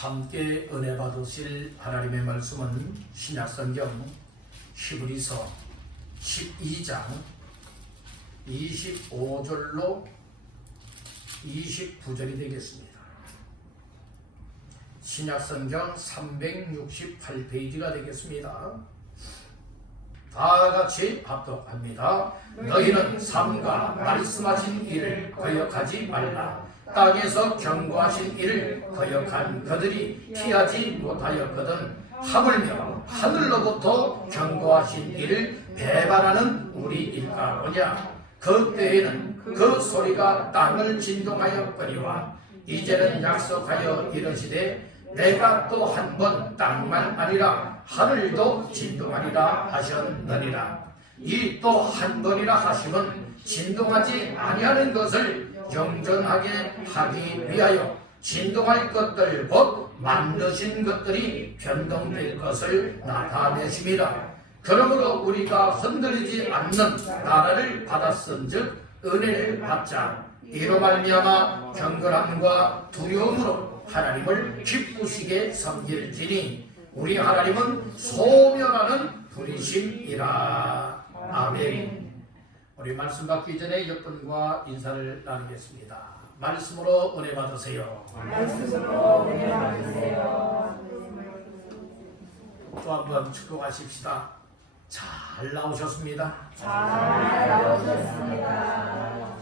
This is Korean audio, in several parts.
함께 은혜 받으실 하나님의 말씀은 신약성경 히브리서 12장 25절로 29절이 되겠습니다. 신약성경 368페이지가 되겠습니다. 다 같이 합독합니다. 너희는 삶과 말씀하신 일을 거역하지 말라. 땅에서 경고하신 일을 거역한 그들이 피하지 못하였거든 하물며 하늘로부터 경고하신 일을 배반하는 우리일까 보냐. 그 때에는 그 소리가 땅을 진동하였거니와 이제는 약속하여 이르시되 내가 또 한 번 땅만 아니라 하늘도 진동하리라 하셨느니라. 이 또 한 번이라 하심은 진동하지 아니하는 것을 영전하게 하기 위하여 진동할 것들 곧 만드신 것들이 변동될 것을 나타내심이라. 그러므로 우리가 흔들리지 않는 나라를 받았은즉 은혜를 받자. 이로 말미암아 경건함과 두려움으로 하나님을 기쁘시게 섬길지니 우리 하나님은 소멸하는 분이심이라. 아멘. 우리 말씀 받기 전에 여러분과 인사를 나누겠습니다. 말씀으로 은혜 받으세요. 말씀으로 은혜 받으세요. 또 한번 축복하십시다. 잘 나오셨습니다. 잘 나오셨습니다.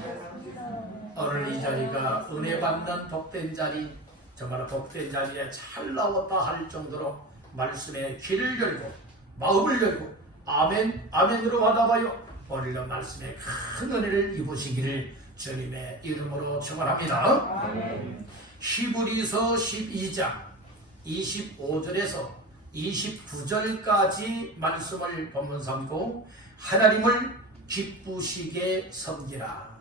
오늘 이 자리가 은혜 받는 복된 자리, 정말 복된 자리에 잘 나왔다 할 정도로 말씀에 귀를 열고 마음을 열고 아멘 아멘으로 받아봐요. 오늘도 말씀에 큰 은혜를 입으시기를 주님의 이름으로 축원합니다. 아멘. 히브리서 12장 25절에서 29절까지 말씀을 본문 삼고 하나님을 기쁘시게 섬기라.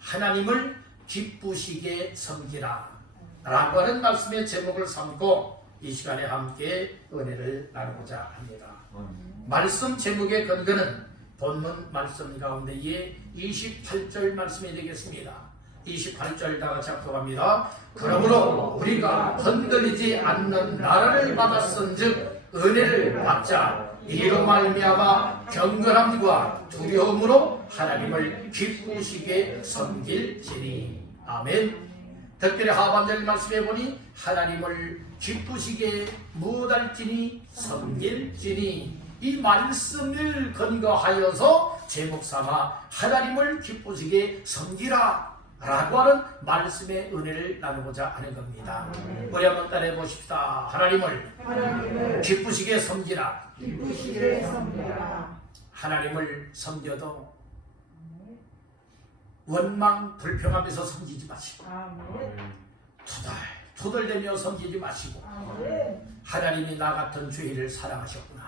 하나님을 기쁘시게 섬기라 라고 하는 말씀의 제목을 삼고 이 시간에 함께 은혜를 나누고자 합니다. 말씀 제목의 근거는 본문 말씀 가운데에 28절 말씀이 되겠습니다. 28절 다 같이 합독합니다. 그러므로 우리가 흔들리지 않는 나라를 받았은즉 은혜를 받자. 이로 말미암아 경건함과 두려움으로 하나님을 기쁘시게 섬길지니. 아멘. 특별히 하반절 말씀해 보니 하나님을 기쁘시게 무엇할지니 섬길지니. 이 말씀을 근거하여서 제목 삼아 하나님을 기쁘시게 섬기라 라고 하는 말씀의 은혜를 나누고자 하는 겁니다. 우리 한번 따라해 보십시다. 하나님을 기쁘시게 섬기라. 기쁘시게 섬기라. 하나님을 섬겨도 원망 불평하면서 섬기지 마시고 투덜대며 섬기지 마시고 하나님이 나 같은 죄인을 사랑하셨구나.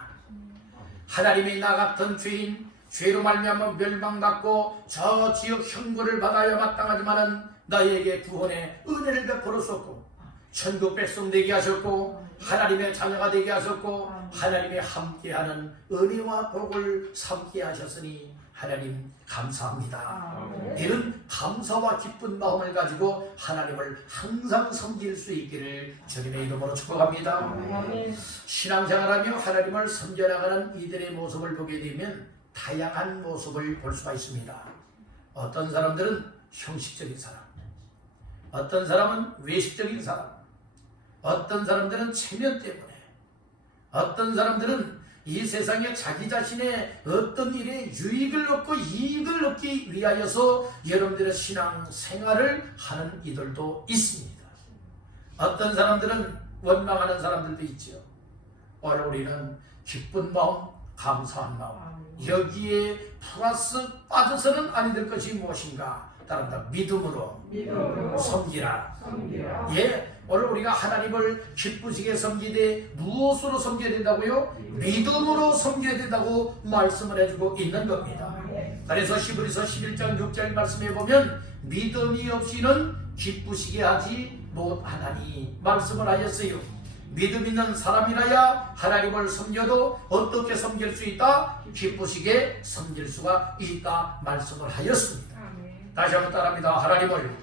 하나님이 나 같은 죄인, 죄로 말미암아 멸망받고 저 지역 형벌을 받아야 마땅하지만은 나에게 구원의 은혜를 베풀었었고 천국 백성 되게 하셨고 하나님의 자녀가 되게 하셨고 하나님의 함께하는 은혜와 복을 삼게 하셨으니 하나님 감사합니다. 이런 감사와 기쁜 마음을 가지고 하나님을 항상 섬길 수 있기를 주님의 이름으로 축복합니다. 신앙생활하며 하나님을 섬겨나가는 이들의 모습을 보게 되면 다양한 모습을 볼 수가 있습니다. 어떤 사람들은 형식적인 사람, 어떤 사람은 외식적인 사람, 어떤 사람들은 체면 때문에, 어떤 사람들은 이 세상에 자기 자신의 어떤 일에 유익을 얻고 이익을 얻기 위하여서 여러분들의 신앙생활을 하는 이들도 있습니다. 어떤 사람들은 원망하는 사람들도 있죠. 오늘 우리는 기쁜 마음, 감사한 마음, 여기에 플러스 빠져서는 아니 될 것이 무엇인가? 따른다. 믿음으로 섬기라. 예, 오늘 우리가 하나님을 기쁘시게 섬기되 무엇으로 섬겨야 된다고요? 믿음으로 섬겨야 된다고 말씀을 해주고 있는 겁니다. 그래서 히브리서 11장 6절 말씀해 보면 믿음이 없이는 기쁘시게 하지 못하나니 말씀을 하였어요. 믿음 있는 사람이라야 하나님을 섬겨도 어떻게 섬길 수 있다? 기쁘시게 섬길 수가 있다 말씀을 하였습니다. 다시 한번 따라합니다. 하나님을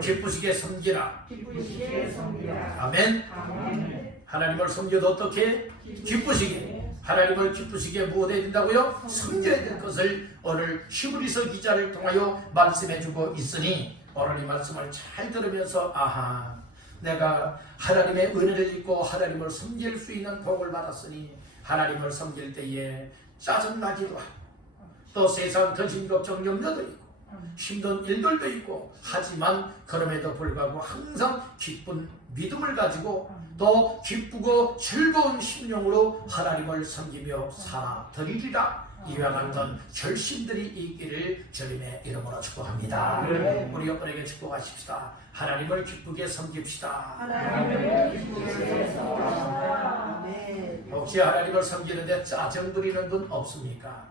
기쁘시게 섬기라. 기쁘시게 섬기라. 아멘. 아멘. 하나님을 섬겨도 어떻게? 기쁘시게. 하나님을 기쁘시게 무엇해야 된다고요? 섬겨야 될 것을 오늘 히브리서 기자를 통하여 말씀해주고 있으니 오늘 이 말씀을 잘 들으면서 아하, 내가 하나님의 은혜를 입고 하나님을 섬길 수 있는 복을 받았으니 하나님을 섬길 때에 짜증나기도 하고 또 세상 던진 걱정 염려도 있고 힘든 일들도 있고 하지만 그럼에도 불구하고 항상 기쁜 믿음을 가지고 또 기쁘고 즐거운 심령으로 하나님을 섬기며 살아드리리라. 이와 같은 결심들이 있기를 주님의 이름으로 축복합니다. 우리 여러분에게 축복하십시다. 하나님을 기쁘게 섬깁시다. 하나님을 기쁘시게 섬깁시다. 혹시 하나님을 섬기는데 짜증 부리는 분 없습니까?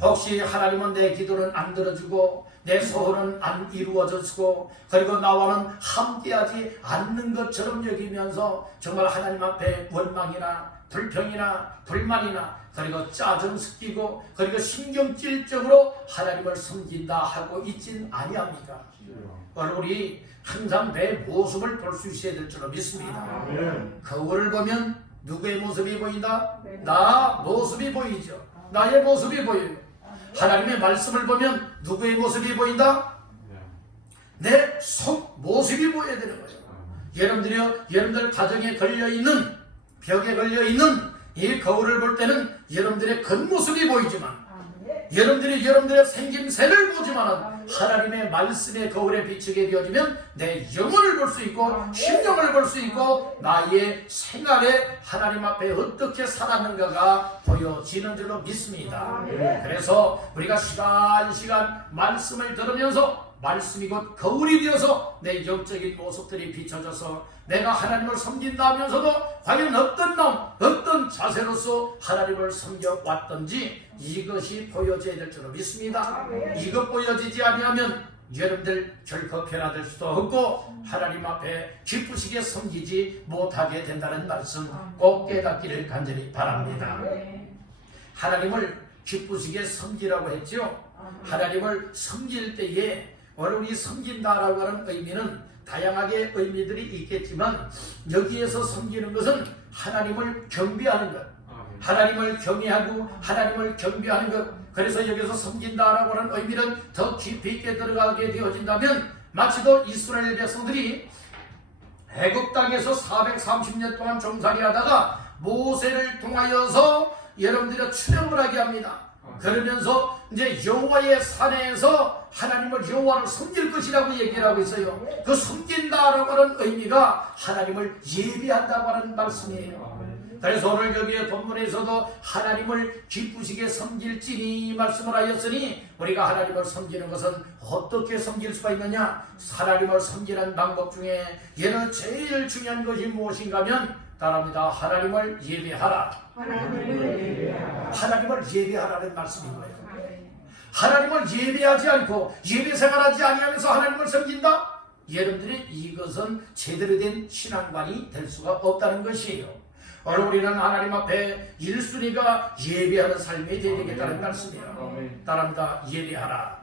혹시 하나님은 내 기도는 안 들어주고 내 소원은 안 이루어졌고 그리고 나와는 함께하지 않는 것처럼 여기면서 정말 하나님 앞에 원망이나 불평이나 불만이나 그리고 짜증 섞이고 그리고 신경질적으로 하나님을 섬긴다 하고 있진 아니합니까? 우리 항상 내 모습을 볼 수 있어야 될 줄로 믿습니다. 거울을 보면 누구의 모습이 보인다? 나 모습이 보이죠. 나의 모습이 보여요. 하나님의 말씀을 보면 누구의 모습이 보인다? 내 속 모습이 보여야 되는 거죠. 여러분들 가정에 걸려있는 벽에 걸려있는 이 거울을 볼 때는 여러분들의 겉모습이 보이지만 여러분들의 생김새를 보지만 하나님의 말씀의 거울에 비추게 되어지면 내 영혼을 볼 수 있고 심령을 볼 수 있고 나의 생활에 하나님 앞에 어떻게 살았는가가 보여지는 줄로 믿습니다. 그래서 우리가 시간 말씀을 들으면서 말씀이 곧 거울이 되어서 내 영적인 모습들이 비춰져서 내가 하나님을 섬긴다 하면서도 과연 어떤 마음, 어떤 자세로서 하나님을 섬겨왔던지 이것이 보여져야 될 줄로 믿습니다. 이것 보여지지 아니하면 여러분들 결코 변화될 수도 없고 하나님 앞에 기쁘시게 섬기지 못하게 된다는 말씀 꼭 깨닫기를 간절히 바랍니다. 하나님을 기쁘시게 섬기라고 했죠. 하나님을 섬길 때에 우리 섬긴다라고 하는 의미는 다양하게 의미들이 있겠지만 여기에서 섬기는 것은 하나님을 경배하는 것, 하나님을 경외하고 하나님을 경배하는 것. 그래서 여기서 섬긴다라고 하는 의미는 더 깊이 있게 들어가게 되어진다면 마치도 이스라엘 백성들이 애굽 땅에서 430년 동안 종살이 하다가 모세를 통하여서 여러분들이 출애굽을 하게 합니다. 그러면서 이제 여호와의 산에서 하나님을 여호와를 섬길 것이라고 얘기를 하고 있어요. 그 섬긴다라고 하는 의미가 하나님을 예배한다고 하는 말씀이에요. 그래서 오늘 여기에 본문에서도 하나님을 기쁘시게 섬길지니 말씀을 하였으니 우리가 하나님을 섬기는 것은 어떻게 섬길 수가 있느냐? 하나님을 섬기는 방법 중에 얘는 제일 중요한 것이 무엇인가 하면 따라합니다. 하나님을 예배하라. 하나님을 예배하라는 말씀인 거예요. 하나님을 예배하지 않고 예배 생활하지 아니하면서 하나님을 섬긴다? 여러분들이 이것은 제대로 된 신앙관이 될 수가 없다는 것이에요. 오늘 우리는 하나님 앞에 1순위가 예배하는 삶이 되어야 되겠다는 말씀이에요. 따라합니다. 예배하라.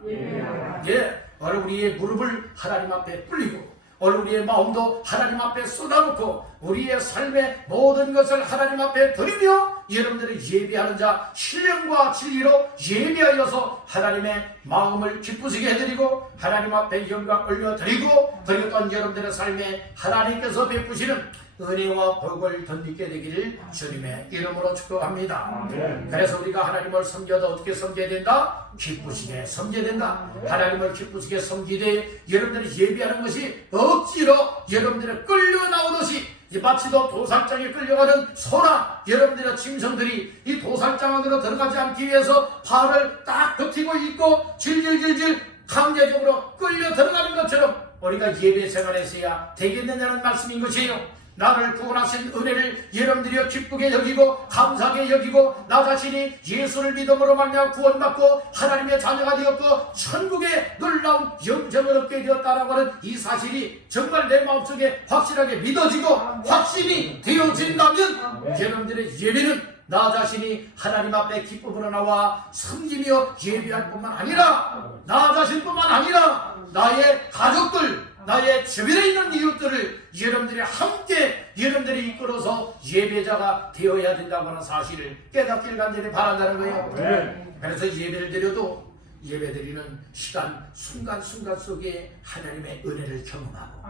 예, 오늘 우리의 무릎을 하나님 앞에 꿇리고 오늘 우리의 마음도 하나님 앞에 쏟아놓고 우리의 삶의 모든 것을 하나님 앞에 드리며 여러분들이 예배하는 자 신령과 진리로 예배하여서 하나님의 마음을 기쁘시게 해드리고 하나님 앞에 영광 올려드리고 그리고 또 여러분들의 삶에 하나님께서 베푸시는 은혜와 복을 덧입게 되기를 주님의 이름으로 축복합니다. 그래서 우리가 하나님을 섬겨도 어떻게 섬겨야 된다? 기쁘시게 섬겨야 된다. 하나님을 기쁘시게 섬기되 여러분들이 예배하는 것이 억지로 여러분들의 끌려 나오듯이 마치도 도살장에 끌려가는 소나 여러분들의 짐승들이 이 도살장 안으로 들어가지 않기 위해서 발을 딱 버티고 있고 질질질질 강제적으로 끌려 들어가는 것처럼 우리가 예배 생활에서야 되겠느냐는 말씀인 것이에요. 나를 구원하신 은혜를 여러분들이 기쁘게 여기고 감사하게 여기고 나 자신이 예수를 믿음으로 말미암아 구원받고 하나님의 자녀가 되었고 천국의 놀라운 영생을 얻게 되었다라고 하는 이 사실이 정말 내 마음속에 확실하게 믿어지고 확신이 되어진다면 여러분들의 예배는 나 자신이 하나님 앞에 기쁨으로 나와 섬기며 예배할 뿐만 아니라 나 자신뿐만 아니라 나의 가족들 나의 주변에 있는 이웃들을 여러분들이 함께 여러분들이 이끌어서 예배자가 되어야 된다고 하는 사실을 깨닫기를 간절히 바란다는 거예요. 그래서 예배를 드려도 예배드리는 시간 순간순간 속에 하나님의 은혜를 경험하고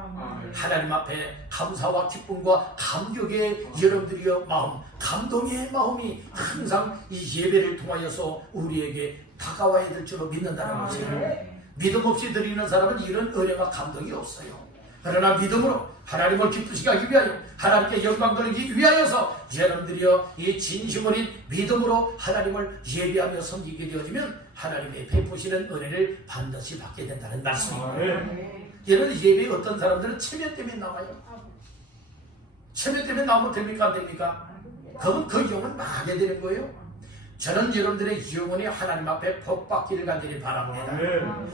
하나님 앞에 감사와 기쁨과 감격의 여러분들의 마음, 감동의 마음이 항상 이 예배를 통하여서 우리에게 다가와야 될 줄로 믿는다는 것이에요. 믿음 없이 드리는 사람은 이런 은혜와 감동이 없어요. 그러나 믿음으로 하나님을 기쁘시게 하기 위하여 하나님께 영광 돌리기 위하여서 여러분들이여 이 진심 어린 믿음으로 하나님을 예배하며 섬기게 되어지면 하나님의 베푸시는 은혜를 반드시 받게 된다는 말씀입니다. 여러분 예배에 어떤 사람들은 체면 때문에 나와요. 체면 때문에 나오면 됩니까 안 됩니까? 그러면 그 영은 망하게 되는 거예요. 저는 여러분들의 영혼이 하나님 앞에 복받기를 간절히 바랍니다.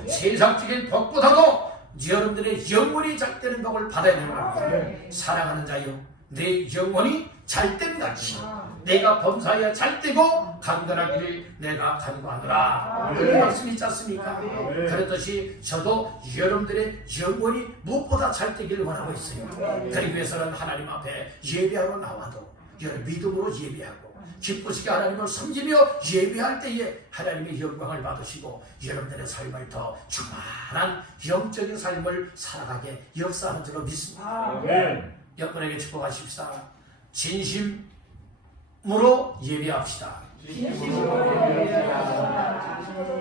세상적인 복보다도 여러분들의 영혼이 잘되는 복을 받아야 되는 겁니다. 사랑하는 자여, 내 영혼이 잘된 같이 내가 범사에 잘되고 강건하기를 내가 간구하노라. 그런 말씀이 있지 않습니까? 그렇듯이 저도 여러분들의 영혼이 무엇보다 잘되기를 원하고 있어요. 그러기 위해서는 하나님 앞에 예배하러 나와도 여러분 믿음으로 예배하고 기쁘시게 하나님을 섬기며 예배할 때에 하나님의 영광을 받으시고 여러분들의 삶을 더 충만한 영적인 삶을 살아가게 역사하는 줄로 믿습니다. 여러분에게 축복하십시다. 진심으로 예배합시다.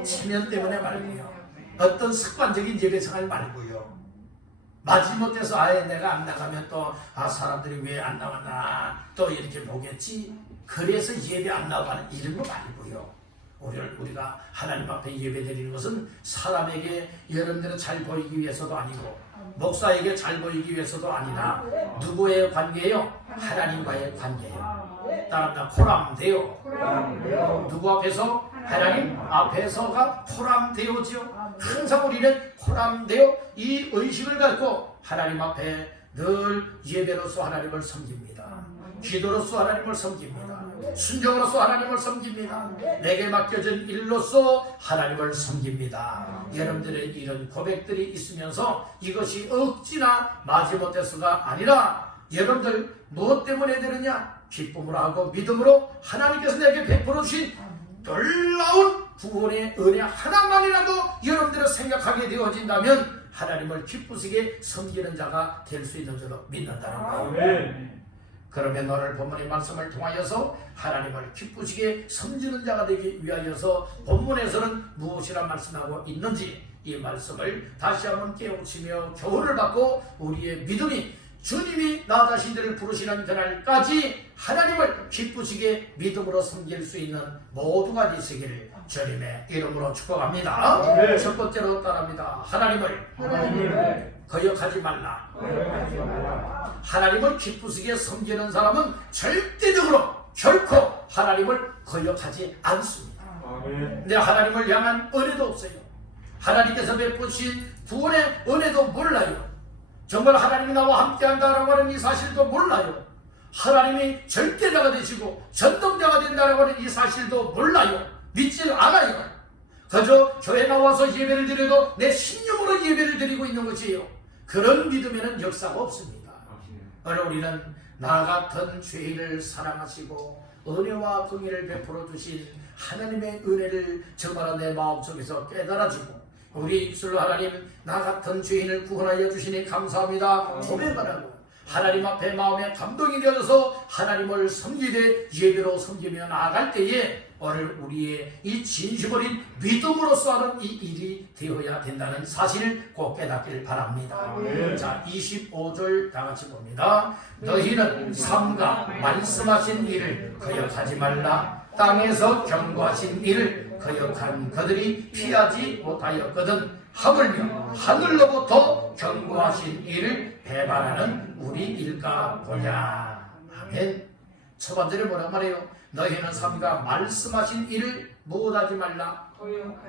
체면 때문에 말고요. 어떤 습관적인 예배 생활 말고요. 마지못해서 아예 내가 안 나가면 또 사람들이 왜 안 나왔나 또 이렇게 보겠지. 그래서 예배 안 나가는 이런 거 말고요. 우리가 하나님 앞에 예배 드리는 것은 사람에게 여러분들은 잘 보이기 위해서도 아니고 목사에게 잘 보이기 위해서도 아니라 누구의 관계예요? 하나님과의 관계예요. 따라합니다. 포함되어 누구 앞에서? 하나님 앞에서가 포함되어지요. 항상 우리는 포함되어 이 의식을 갖고 하나님 앞에 늘 예배로서 하나님을 섬깁니다. 기도로서 하나님을 섬깁니다. 순종으로서 하나님을 섬깁니다. 내게 맡겨진 일로서 하나님을 섬깁니다. 여러분들의 이런 고백들이 있으면서 이것이 억지나 마지못해서가 아니라 여러분들 무엇 때문에 들으냐? 기쁨으로 하고 믿음으로 하나님께서 내게 베풀어 주신 놀라운 구원의 은혜 하나만이라도 여러분들을 생각하게 되어진다면 하나님을 기쁘시게 섬기는 자가 될 수 있는 줄로 믿는다는 거예요. 그러면 오늘 본문의 말씀을 통하여서 하나님을 기쁘시게 섬기는 자가 되기 위하여서 본문에서는 무엇이라 말씀하고 있는지 이 말씀을 다시 한번 깨우치며 교훈을 받고 우리의 믿음이 주님이 나 자신들을 부르시는 그날까지 하나님을 기쁘시게 믿음으로 섬길 수 있는 모두가 되시기를 주님의 이름으로 축복합니다. 첫 번째로 따라합니다. 하나님을 거역하지 말라. 하나님을 기쁘시게 섬기는 사람은 절대적으로 결코 하나님을 거역하지 않습니다. 근데 하나님을 향한 은혜도 없어요. 하나님께서 베푸신 구원의 은혜도 몰라요. 정말 하나님이 나와 함께한다라고 하는 이 사실도 몰라요. 하나님이 절대자가 되시고 전능자가 된다라고 하는 이 사실도 몰라요. 믿지 않아요. 그저 교회 나와서 예배를 드려도 내 신념으로 예배를 드리고 있는 것이에요. 그런 믿음에는 역사가 없습니다. 오늘 우리는 나 같은 죄인을 사랑하시고 은혜와 긍휼을 베풀어 주신 하나님의 은혜를 정말 내 마음속에서 깨달아지고 우리 입술로 하나님 나 같은 죄인을 구원하여 주시니 감사합니다 고백을 하고 하나님 앞에 마음에 감동이 되어서 하나님을 섬기되 예배로 섬기며 나아갈 때에 오늘 우리의 이 진심 어린 믿음으로써 하는 이 일이 되어야 된다는 사실을 꼭 깨닫기를 바랍니다. 자, 25절 다 같이 봅니다. 너희는 삼가 말씀하신 일을 거역하지 말라. 땅에서 경고하신 일을 거역한 그들이 피하지 못하였거든 하물며 하늘로부터 경고하신 일을 배반하는 우리 일까 보냐. 아멘. 첫 번째로 뭐라고 말해요? 너희는 삼가 말씀하신 일을 무엇하지 말라?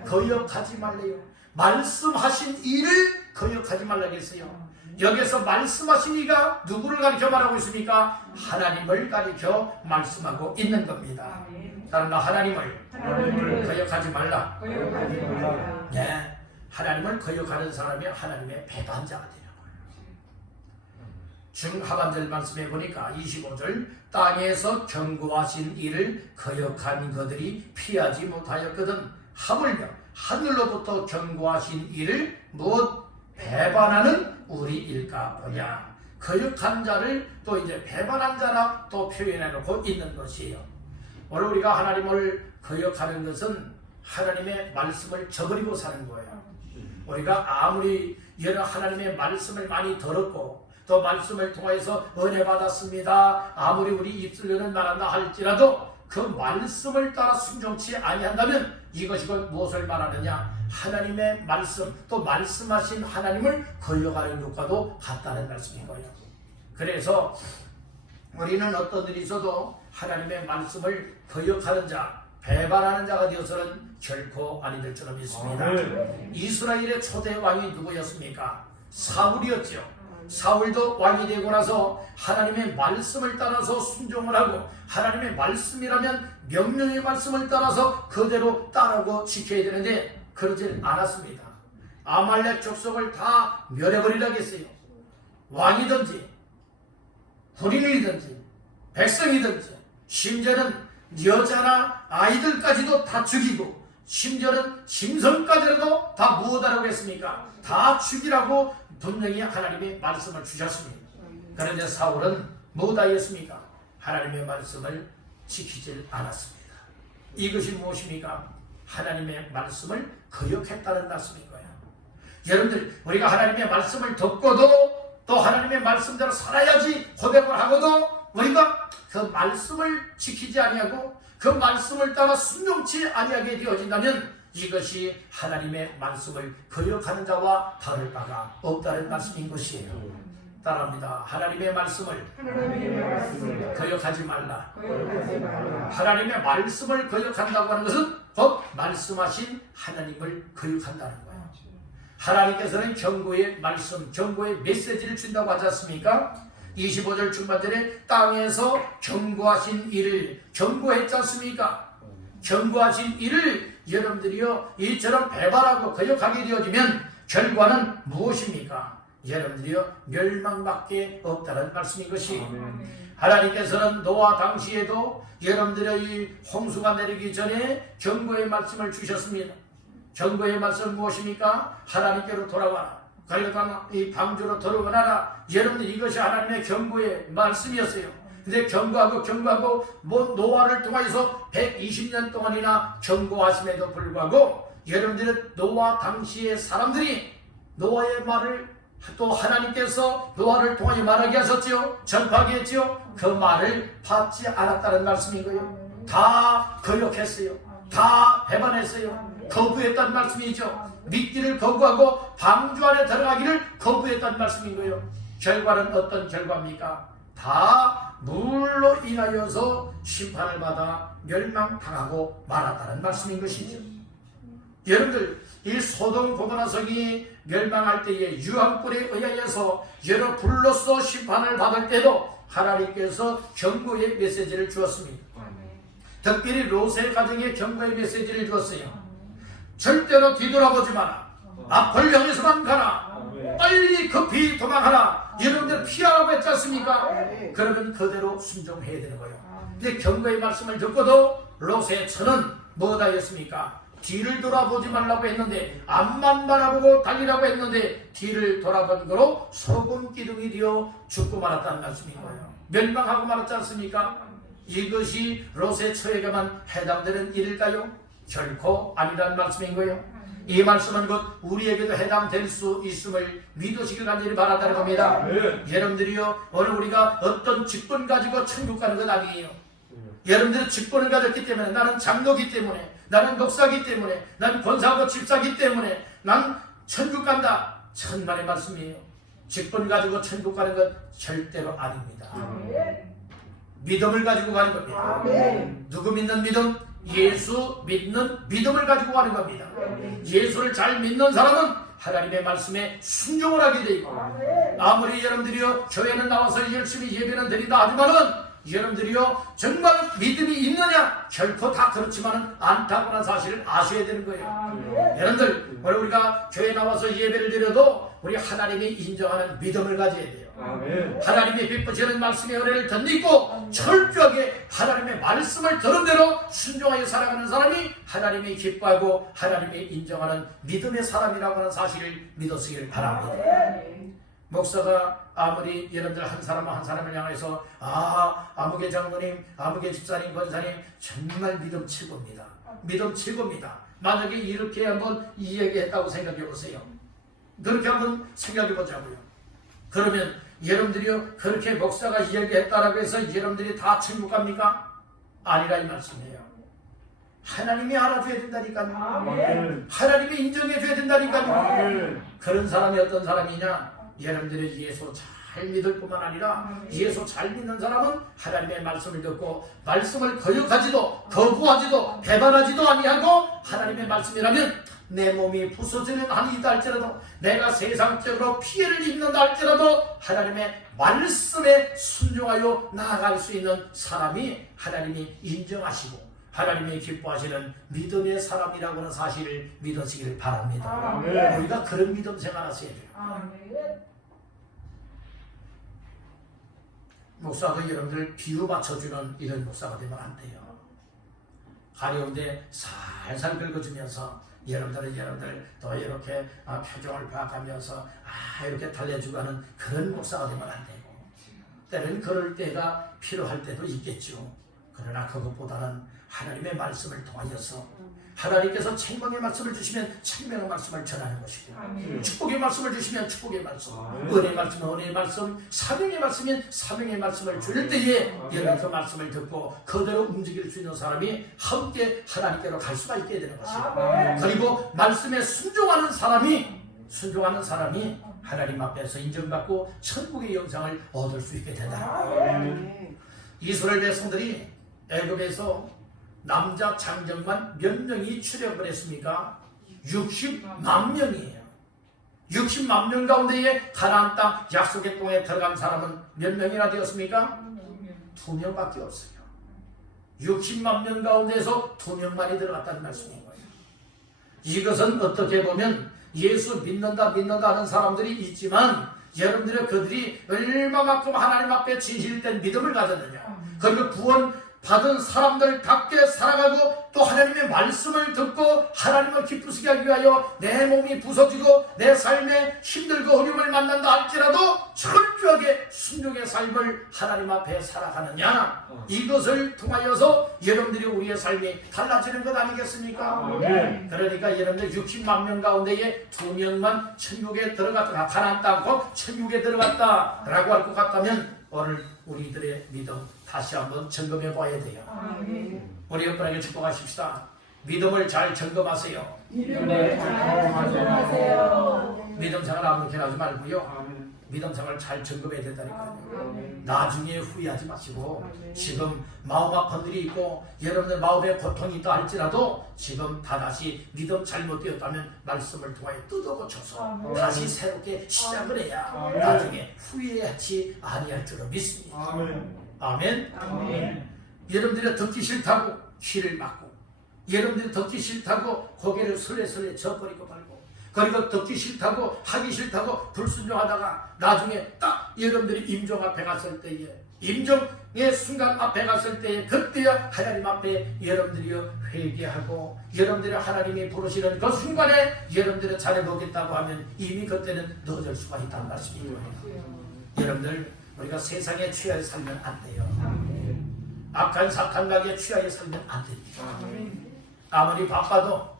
거역하지 말래요. 말씀하신 일을 거역하지 말라고 했어요. 여기서 말씀하신 이가 누구를 가리켜 말하고 있습니까? 하나님을 가리켜 말씀하고 있는 겁니다. 그러나 하나님을 거역하지 말라. 네, 하나님을 거역하는 사람이 하나님의 배반자가 되는 거예요. 중하반절 말씀에 보니까 25절 땅에서 경고하신 일을 거역한 그들이 피하지 못하였거든 하물며 하늘로부터 경고하신 일을 무엇 배반하는 우리일까 보냐. 거역한 자를 또 이제 배반한 자라 또 표현해놓고 있는 것이에요. 오늘 우리가 하나님을 거역하는 것은 하나님의 말씀을 저버리고 사는 거예요. 우리가 아무리 여러 하나님의 말씀을 많이 들었고 또 말씀을 통해서 은혜 받았습니다. 아무리 우리 입술로는 말한다 할지라도 그 말씀을 따라 순종치 아니한다면 이것이 무엇을 말하느냐? 하나님의 말씀 또 말씀하신 하나님을 거역하는 것과도 같다는 말씀인 거예요. 그래서 우리는 어떤 일이 있어도 하나님의 말씀을 거역하는 자, 배반하는 자가 되어서는 결코 아니 될 줄로 믿습니다. 이스라엘의 초대 왕이 누구였습니까? 사울이었죠. 사울도 왕이 되고 나서 하나님의 말씀을 따라서 순종을 하고 하나님의 말씀이라면 명령의 말씀을 따라서 그대로 따르고 지켜야 되는데 그러지 않았습니다. 아말렉 족속을 다 멸해버리라고 했어요. 왕이든지 군인이든지 백성이든지 심지어는 여자나 아이들까지도 다 죽이고 심지어는 짐승까지라도 다 무엇하라고 했습니까? 다 죽이라고 분명히 하나님의 말씀을 주셨습니다. 그런데 사울은 무엇하였습니까? 하나님의 말씀을 지키질 않았습니다. 이것이 무엇입니까? 하나님의 말씀을 거역했다는 말씀인 거예요. 여러분들 우리가 하나님의 말씀을 듣고도 또 하나님의 말씀대로 살아야지 고백을 하고도 우리가 그 말씀을 지키지 아니하고 그 말씀을 따라 순종치 아니하게 되어진다면 이것이 하나님의 말씀을 거역하는 자와 다를 바가 없다는 말씀인 것이에요. 따라합니다. 하나님의 말씀을 거역하지 말라. 하나님의 말씀을 거역한다고 하는 것은 곧 말씀하신 하나님을 거역한다는 거예요. 하나님께서는 경고의 말씀, 경고의 메시지를 준다고 하지 않습니까? 25절 중반절에 땅에서 경고하신 일을 경고했지 않습니까? 경고하신 일을 여러분들이요 이처럼 배반하고 거역하게 되어지면 결과는 무엇입니까? 여러분들이요 멸망밖에 없다는 말씀인 것이 하나님께서는 노아 당시에도 여러분들의 이 홍수가 내리기 전에 경고의 말씀을 주셨습니다. 경고의 말씀은 무엇입니까? 하나님께로 돌아와라. 그러니까 이 방주로 돌아오너라. 여러분들 이것이 하나님의 경고의 말씀이었어요. 근데 경고하고 노아를 통해서 120년 동안이나 경고하심에도 불구하고 여러분들은 노아 당시의 사람들이 노아의 말을 또 하나님께서 노아를 통하여 말하게 하셨지요. 전파하게 했지요. 그 말을 받지 않았다는 말씀인 거예요. 다 거역했어요. 다 배반했어요. 거부했다는 말씀이죠. 믿기를 거부하고 방주 안에 들어가기를 거부했다는 말씀인 거예요. 결과는 어떤 결과입니까? 다 물로 인하여서 심판을 받아 멸망당하고 말았다는 말씀인 것이죠. 여러분들 이 소돔 고모라 성이 멸망할 때에 유황불에 의하여서 여러 불로서 심판을 받을 때도 하나님께서 경고의 메시지를 주었습니다. 특별히 롯의 가정에 경고의 메시지를 주었어요. 절대로 뒤돌아보지 마라. 앞을 향해서만 가라. 빨리 급히 도망하라. 여러분들 피하라고 했지 않습니까? 그러면 그대로 순종해야 되는 거예요. 근데 경고의 말씀을 듣고도 롯의 처는 뭐다였습니까? 뒤를 돌아보지 말라고 했는데 앞만 바라보고 달리라고 했는데 뒤를 돌아본 거로 소금 기둥이 되어 죽고 말았다는 말씀인 거예요. 멸망하고 말았지 않습니까? 이것이 롯의 처에게만 해당되는 일일까요? 결코 아니라는 말씀인 거예요. 이 말씀은 곧 우리에게도 해당될 수 있음을 믿으시길 간절히 바란다는 겁니다. 여러분들이요 오늘 우리가 어떤 직분 가지고 천국 가는 건 아니에요. 여러분들은 직분을 가졌기 때문에 나는 장로기 때문에 나는 목사기 때문에 난 권사고 집사기 때문에 난 천국 간다. 천만의 말씀이에요. 직분 가지고 천국 가는 건 절대로 아닙니다. 믿음을 가지고 가는 겁니다. 누구 믿는 믿음? 예수 믿는 믿음을 가지고 가는 겁니다. 예수를 잘 믿는 사람은 하나님의 말씀에 순종을 하게 되고 아무리 여러분들이요 교회는 나와서 열심히 예배는 드린다 하지만은 여러분들이요 정말 믿음이 있느냐? 결코 다 그렇지만은 않다고는 사실을 아셔야 되는 거예요. 여러분들 오늘 우리가 교회 나와서 예배를 드려도 우리 하나님이 인정하는 믿음을 가져야 돼요. 하나님이 베푸시는 말씀의 은혜를 덧입고 철저하게 하나님의 말씀을 들은 대로 순종하여 살아가는 사람이 하나님이 기뻐하고 하나님이 인정하는 믿음의 사람이라고 하는 사실을 믿으시길 바랍니다. 목사가 아무리 여러분들 한 사람을 향해서 아무개 장로님, 아무개 집사님, 권사님 정말 믿음 최고입니다. 믿음 최고입니다. 만약에 이렇게 한번 이야기했다고 생각해 보세요. 그렇게 한번 생각해 보자고요. 그러면 여러분들이요 그렇게 목사가 이야기했다라고 해서 여러분들이 다 천국 갑니까? 아니라 이 말씀이에요. 하나님이 알아줘야 된다니까요. 하나님이 인정해줘야 된다니까요. 그런 사람이 어떤 사람이냐? 여러분들이 예수 잘 믿을 뿐만 아니라 예수 잘 믿는 사람은 하나님의 말씀을 듣고 말씀을 거역하지도 거부하지도 배반하지도 아니하고 하나님의 말씀이라면 내 몸이 부서지는 한이 있다 할지라도 내가 세상적으로 피해를 입는다 할지라도 하나님의 말씀에 순종하여 나아갈 수 있는 사람이 하나님이 인정하시고 하나님이 기뻐하시는 믿음의 사람이라고 하는 사실을 믿으시기를 바랍니다. 우리가 그런 믿음 생활하셔야 돼요. 목사도 여러분들 비유 맞춰주는 이런 목사가 되면 안 돼요. 가려운데 살살 긁어주면서 여러분들 또 이렇게 표정을 봐가면서 이렇게 달래주고 하는 그런 목사가 되면 안 되고 때는 그럴 때가 필요할 때도 있겠죠. 그러나 그것보다는 하나님의 말씀을 통하여서 하나님께서 생명의 말씀을 주시면 생명의 말씀을 전하는 것이고 축복의 말씀을 주시면 축복의 말씀, 은혜의 말씀은 은혜의 말씀, 사명의 말씀은 사명의 말씀을 줄 때에 여러분 그 말씀을 듣고 그대로 움직일 수 있는 사람이 함께 하나님께로 갈 수가 있게 되는 것이고 그리고 말씀에 순종하는 사람이 하나님 앞에서 인정받고 천국의 영상을 얻을 수 있게 된다. 이스라엘 백성들이 애굽에서 남자 장정만 몇 명이 출애굽을 했습니까? 60만 명이에요. 60만 명 가운데에 가나안 땅 약속의 땅에 들어간 사람은 몇 명이나 되었습니까? 2명밖에 없어요. 60만 명 가운데서 2명만이 들어갔다는 말씀인 거예요. 이것은 어떻게 보면 예수 믿는다 하는 사람들이 있지만 여러분들의 그들이 얼마만큼 하나님 앞에 진실된 믿음을 가졌느냐, 그리고 구원 받은 사람들답게 살아가고 또 하나님의 말씀을 듣고 하나님을 기쁘시게 하기 위하여 내 몸이 부서지고 내 삶에 힘들고 어려움을 만난다 할지라도 철저하게 순종의 삶을 하나님 앞에 살아가느냐, 이것을 통하여서 여러분들이 우리의 삶이 달라지는 것 아니겠습니까? 그러니까 여러분들 60만 명 가운데에 2명만 천국에 들어갔다, 가나안 땅 곧 천국에 들어갔다라고 할 것 같다면 오늘 우리들의 믿음 다시 한번 점검해 봐야 돼요. 우리 옆분에게 축복하십시다. 믿음을 잘 점검하세요. 믿음을 잘 점검하세요. 믿음 생활 아무렇게 하지 말고요. 믿음 생활 잘 점검해야 된다니까요. 나중에 후회하지 마시고 지금 마음 아픈 일이 있고 여러분들 마음에 고통이 있다 할지라도 지금 다시 믿음 잘못되었다면 말씀을 통하여 뜯어 고쳐서 다시 새롭게 시작을 해야 나중에 후회하지 아니할 줄로 믿습니다. 아멘. 여러분들이 듣기 싫다고 귀를 막고 여러분들이 듣기 싫다고 고개를 설레설레 져버리고 말고 그리고 듣기 싫다고 하기 싫다고 불순종하다가 나중에 딱 여러분들이 임종 앞에 갔을 때에 임종의 순간 앞에 갔을 때에 그때야 하나님 앞에 여러분들이 회개하고 여러분들이 하나님이 부르시는 그 순간에 여러분들이 잘해보겠다고 하면 이미 그때는 늦을 수가 있다는 말씀이에요. 여러분들 우리가 세상에 취하여 살면 안 돼요. 악한 사탄각에 취하여 살면 안 됩니다. 아무리 바빠도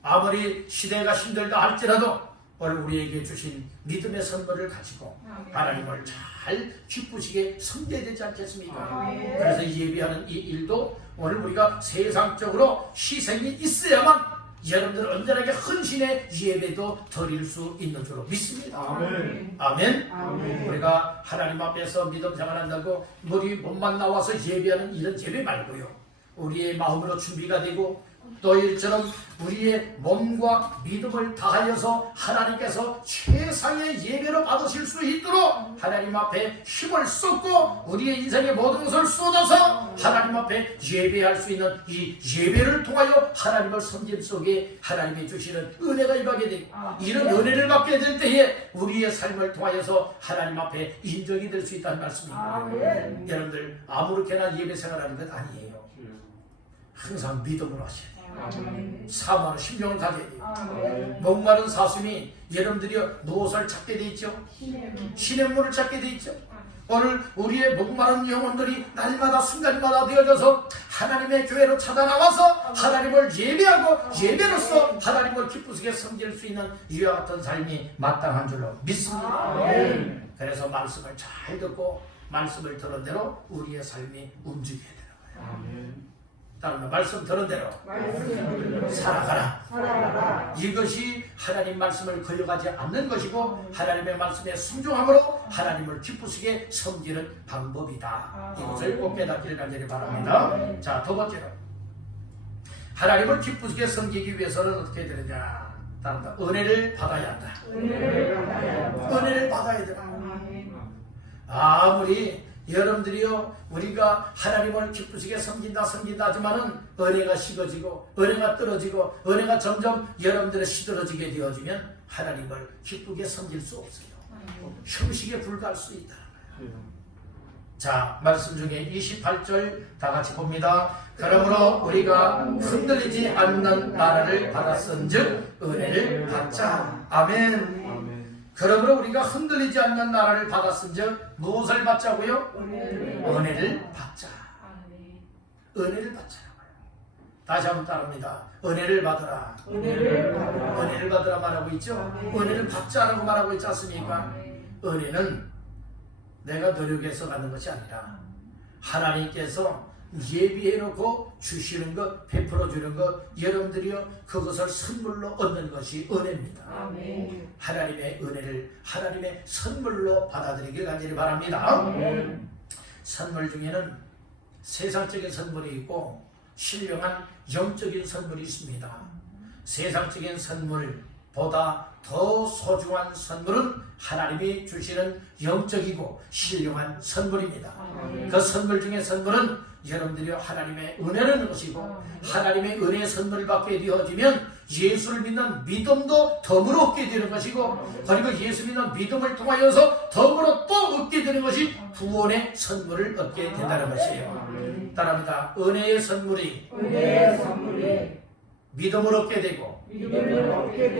아무리 시대가 힘들다 할지라도 오늘 우리에게 주신 믿음의 선물을 가지고 하나님을 잘 기쁘시게 섬겨야 되지 않겠습니까? 그래서 예배하는 이 일도 오늘 우리가 세상적으로 희생이 있어야만 여러분들 언제나 헌신의 예배도 드릴 수 있는 줄로 믿습니다. 아멘. 우리가 하나님 앞에서 믿음 생활한다고 우리 몸만 나와서 예배하는 이런 예배 말고요, 우리의 마음으로 준비가 되고 또 이처럼 우리의 몸과 믿음을 다하여서 하나님께서 최상의 예배로 받으실 수 있도록 하나님 앞에 힘을 쏟고 우리의 인생의 모든 것을 쏟아서 하나님 앞에 예배할 수 있는 이 예배를 통하여 하나님을 섬김 속에 하나님이 주시는 은혜가 임하게 되고 이런 은혜를 받게 될 때에 우리의 삶을 통하여서 하나님 앞에 인정이 될 수 있다는 말씀입니다. 여러분들 아무렇게나 예배 생활하는 것 아니에요. 항상 믿음으로 하셔야 돼요. 사모하는 심령을 가져야 돼요. 목마른 사슴이 여러분들이 무엇을 찾게 돼 있죠? 시냇물을 찾게 돼 있죠. 오늘 우리의 목마른 영혼들이 날마다 순간마다 되어져서 하나님의 교회로 찾아나와서 하나님을 예배하고 예배로서 하나님을 기쁘시게 섬길 수 있는 이와 같은 삶이 마땅한 줄로 믿습니다. 그래서 말씀을 잘 듣고 말씀을 들은 대로 우리의 삶이 움직여야 되는 거예요. 따르면 말씀 들은 대로 살아가라. 이것이 하나님 말씀을 거역하지 않는 것이고 하나님의 말씀에 순종함으로 하나님을 기쁘시게 섬기는 방법이다. 이것을 꼭 깨닫기를 간절히 바랍니다. 자, 두 번째로 하나님을 기쁘시게 섬기기 위해서는 어떻게 되느냐? 따른다. 은혜를 받아야 한다. 은혜를 받아야 된다. 아무리 여러분들이요 우리가 하나님을 기쁘시게 섬긴다 하지만은 은혜가 식어지고 은혜가 떨어지고 은혜가 점점 여러분들의 시들어지게 되어지면 하나님을 기쁘게 섬길 수 없어요. 형식에 불과할 수 있다. 자, 말씀 중에 28절 다 같이 봅니다. 그러므로 우리가 흔들리지 않는 나라를 받았은즉 은혜를 받자. 아멘. 그러므로 우리가 흔들리지 않는 나라를 받았은즉 무엇을 받자고요? 은혜를 받자. 은혜를 받자라고요. 다시 한번 따릅니다. 은혜를 받으라. 은혜를 받으라 말하고 있죠. 은혜를 받자라고 말하고 있지 않습니까? 은혜는 내가 노력해서 받는 것이 아니라 하나님께서 예비해놓고 주시는 것, 베풀어 주는 것, 여러분들이요 그것을 선물로 얻는 것이 은혜입니다. 하나님의 은혜를 하나님의 선물로 받아들이길 간절히 바랍니다. 선물 중에는 세상적인 선물이 있고 신령한 영적인 선물이 있습니다. 세상적인 선물보다 더 소중한 선물은 하나님이 주시는 영적이고 신령한 선물입니다. 그 선물 중에 선물은 여러분들이 하나님의 은혜라는 것이고 하나님의 은혜의 선물을 받게 되어지면 예수를 믿는 믿음도 덤으로 얻게 되는 것이고 그리고 예수 믿는 믿음을 통하여서 덤으로 또 얻게 되는 것이 구원의 선물을 얻게 된다는 것이에요. 따라합니다. 은혜의 선물이 믿음을 얻게 되고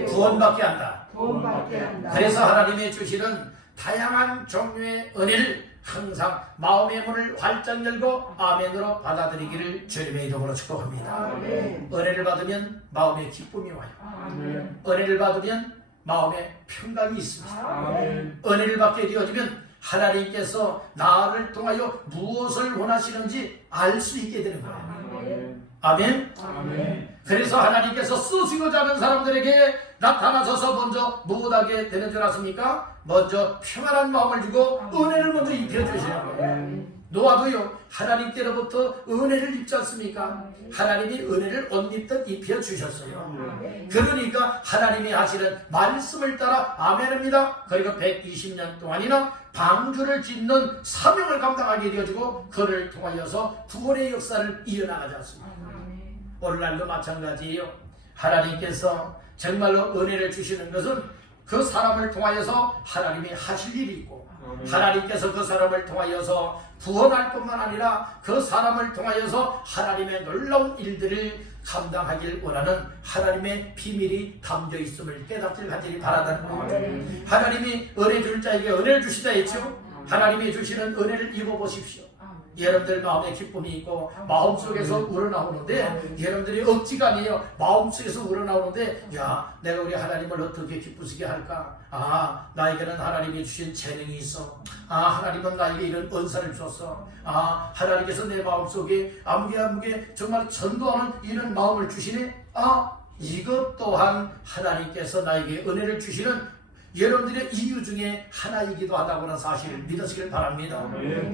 구원받게 한다. 그래서 하나님이 주시는 다양한 종류의 은혜를 항상 마음의 문을 활짝 열고 아멘으로 받아들이기를 주님의 이름으로 축복합니다. 은혜를 받으면 마음에 기쁨이 와요. 은혜를 받으면 마음에 평강이 있습니다. 은혜를 받게 되어지면 하나님께서 나를 통하여 무엇을 원하시는지 알 수 있게 되는 거예요. 아멘. 그래서 하나님께서 쓰시고자 하는 사람들에게 나타나셔서 먼저 무엇하게 되는 줄 아십니까? 먼저 평안한 마음을 주고 은혜를 먼저 입혀주시는 거예요. 노아도요 하나님께로부터 은혜를 입지 않습니까? 하나님이 은혜를 옷 입듯 입혀주셨어요. 그러니까 하나님이 하시는 말씀을 따라 아멘입니다. 그리고 120년 동안이나 방주를 짓는 사명을 감당하게 되어지고 그를 통하여서 구원의 역사를 이어나가지 않습니다. 오늘날도 마찬가지예요. 하나님께서 정말로 은혜를 주시는 것은 그 사람을 통하여서 하나님이 하실 일이 있고 하나님께서 그 사람을 통하여서 구원할 뿐만 아니라 그 사람을 통하여서 하나님의 놀라운 일들을 감당하길 원하는 하나님의 비밀이 담겨 있음을 깨닫길 간절히 바라다는 거예요. 하나님이 은혜 줄 자에게 은혜를 주시다 했죠. 하나님이 주시는 은혜를 입어보십시오. 여러분들 마음에 기쁨이 있고 마음속에서 우러나오는데 여러분들이 억지가 아니에요. 마음속에서 우러나오는데 야 내가 우리 하나님을 어떻게 기쁘시게 할까? 아 나에게는 하나님이 주신 재능이 있어. 아 하나님은 나에게 이런 은사를 줬어. 아 하나님께서 내 마음속에 아무개 정말 전도하는 이런 마음을 주시네. 아 이것 또한 하나님께서 나에게 은혜를 주시는 여러분들의 이유 중에 하나이기도 하다고는 사실을 믿으시길 바랍니다.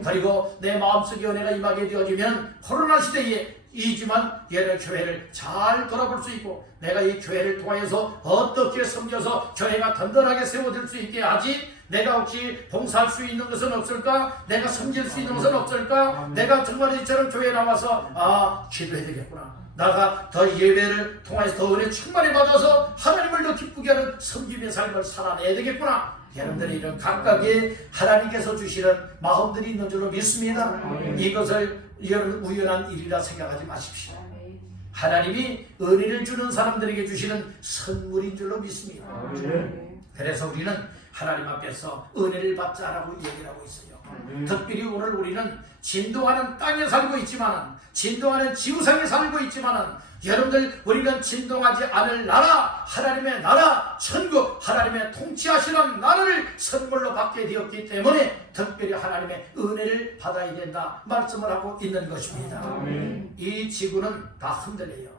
그리고 내 마음속에 은혜가 임하게 되어지면 코로나 시대에 이지만 얘네 교회를 잘 돌아볼 수 있고 내가 이 교회를 통해서 어떻게 섬겨서 교회가 든든하게 세워질 수 있게 하지? 내가 혹시 봉사할 수 있는 것은 없을까? 내가 섬길 수 있는 것은 없을까? 내가 정말 이처럼 교회에 나와서 기도해야 되겠구나. 나가 더 예배를 통해서 더 은혜 충만히 받아서 하나님을 더 기쁘게 하는 섬김의 삶을 살아내야 되겠구나. 여러분들이 이런 각각의 하나님께서 주시는 마음들이 있는 줄로 믿습니다. 이것을 여러분 우연한 일이라 생각하지 마십시오. 하나님이 은혜를 주는 사람들에게 주시는 선물인 줄로 믿습니다. 그래서 우리는 하나님 앞에서 은혜를 받자라고 얘기를 하고 있어요. 특별히 오늘 우리는 진동하는 땅에 살고 있지만, 진동하는 지구상에 살고 있지만, 여러분들 우리는 진동하지 않을 나라, 하나님의 나라, 천국, 하나님의 통치하시는 나라를 선물로 받게 되었기 때문에 특별히 하나님의 은혜를 받아야 된다 말씀을 하고 있는 것입니다. 이 지구는 다 흔들려요.